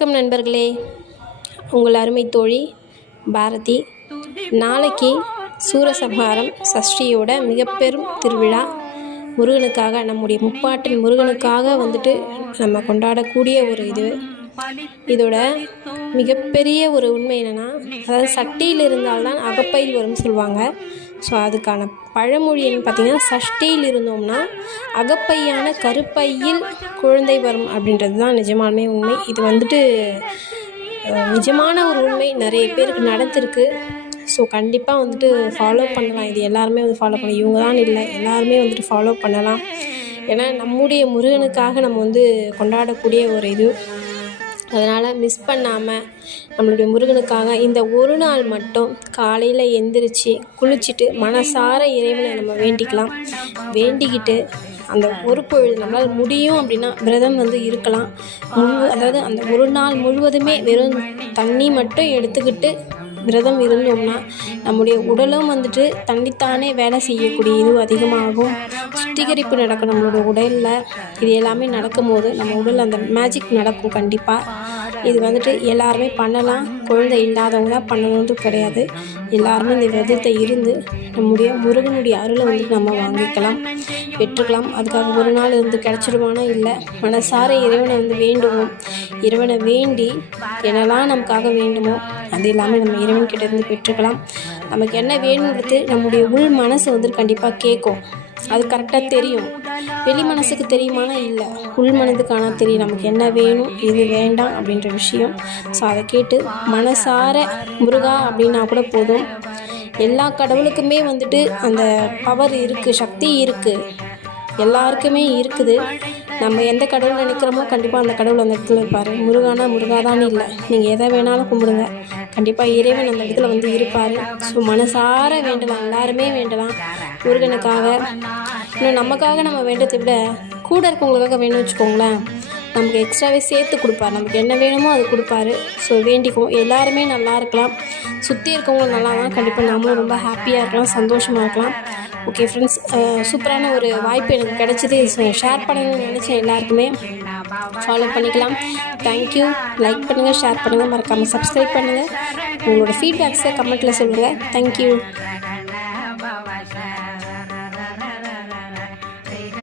வணக்கம் நண்பர்களே, உங்கள் அருமை தோழி பாரதி. நாளைக்கு சூரசம்ஹாரம் சஷ்டியோட மிகப்பெரும் திருவிழா. முருகனுக்காக, நம்முடைய முப்பாட்டின் முருகனுக்காக நம்ம கொண்டாடக்கூடிய ஒரு இதோட மிகப்பெரிய ஒரு உண்மை என்னென்னா, அதாவது சட்டியில் இருந்தால்தான் அகப்பையில் வரும்னு சொல்லுவாங்க. ஸோ அதுக்கான பழமொழி என்ன பார்த்திங்கன்னா, சஷ்டியில் இருந்தோம்னா அகப்பையான கருப்பையில் குழந்தை வரும் அப்படின்றது தான் நிஜமாலுமே உண்மை. இது நிஜமான ஒரு உண்மை, நிறைய பேருக்கு நடந்திருக்கு. ஸோ கண்டிப்பாக ஃபாலோ பண்ணலாம். இது எல்லாருமே ஃபாலோ பண்ணலாம். இவங்க தான் இல்லை, எல்லாருமே ஃபாலோ பண்ணலாம். ஏன்னா நம்முடைய முருகனுக்காக நம்ம கொண்டாடக்கூடிய ஒரு அதனால் மிஸ் பண்ணாமல் நம்மளுடைய முருகனுக்காக இந்த ஒரு நாள் மட்டும் காலையில் எந்திரிச்சு குளிச்சுட்டு மனசார இறைவனை நம்ம வேண்டிக்கிட்டு அந்த ஒரு பொழுது நம்மளால் முடியும் அப்படின்னா விரதம் இருக்கலாம். அதாவது அந்த ஒரு நாள் முழுவதுமே வெறும் தண்ணி மட்டும் எடுத்துக்கிட்டு விரதம் இருந்தோம்னா நம்முடைய உடலும் தன்னித்தானே வேலை செய்யக்கூடிய அதிகமாகும். சுத்திகரிப்பு நடக்கும் நம்மளோட உடலில். இது எல்லாமே நடக்கும்போது நம்ம உடலில் அந்த மேஜிக் நடக்கும். கண்டிப்பாக இது எல்லாருமே பண்ணலாம். குழந்தை இல்லாதவங்க தான் பண்ணணுன்றது கிடையாது. எல்லாருமே இந்த விரதத்தை இருந்து நம்முடைய முருகனுடைய அருளை நம்ம வாங்கிக்கலாம், பெற்றுக்கலாம். அதுக்காக ஒரு நாள் கிடச்சிடுவானா? இல்லை. மனசார இறைவனை வேண்டுவோம். இறைவனை வேண்டி என்னெல்லாம் நமக்காக வேண்டுமோ அது எல்லாமே நம்ம இறைவன்கிட்ட பெற்றுக்கலாம். நமக்கு என்ன வேணுன்றது நம்முடைய உள் மனசு கண்டிப்பாக கேட்கும். அது கரெக்டாக தெரியும். வெளி மனசுக்கு தெரியுமானா? இல்லை. உள் மனதுக்கான தெரியும் நமக்கு என்ன வேணும், எது வேண்டாம் அப்படின்ற விஷயம். ஸோ அதை கேட்டு மனசார முருகா அப்படின்னா கூட போதும். எல்லா கடவுளுக்குமே அந்த பவர் இருக்குது, சக்தி இருக்குது, எல்லாருக்குமே இருக்குது. நம்ம எந்த கடவுள் நினைக்கிறோமோ கண்டிப்பாக அந்த கடவுள் அந்த இடத்துல இருப்பார். முருகானா முருகாதான்னு இல்லை, நீங்கள் எதை வேணாலும் கும்பிடுங்க, கண்டிப்பாக இறைவன் அந்த இடத்துல இருப்பார். ஸோ மனசார வேண்டலாம், எல்லாருமே வேண்டலாம் முருகனுக்காக. இன்னும் நமக்காக நம்ம வேண்டதை விட கூட இருக்கவங்களுக்காக வேணும்னு வச்சுக்கோங்களேன், நமக்கு எக்ஸ்ட்ராவே சேர்த்து கொடுப்பார். நமக்கு என்ன வேணுமோ அது கொடுப்பாரு. ஸோ வேண்டிக்குவோம், எல்லாருமே நல்லா இருக்கலாம், சுற்றி இருக்கவங்க நல்லா தான், கண்டிப்பாக நம்மளும் ரொம்ப ஹாப்பியாக இருக்கலாம், சந்தோஷமாக இருக்கலாம். ஓகே ஃப்ரெண்ட்ஸ், சூப்பரான ஒரு வாய்ப்பு எனக்கு கிடச்சிது. ஷேர் பண்ணணும்னு நினச்சேன். எல்லாருக்குமே ஃபாலோ பண்ணிக்கலாம். தேங்க்யூ. லைக் பண்ணுங்கள், ஷேர் பண்ணுங்கள், மறக்காமல் சப்ஸ்கிரைப் பண்ணுங்கள். உங்களோட ஃபீட்பேக்ஸை கமெண்ட்டில் சொல்லுங்கள். தேங்க்யூ.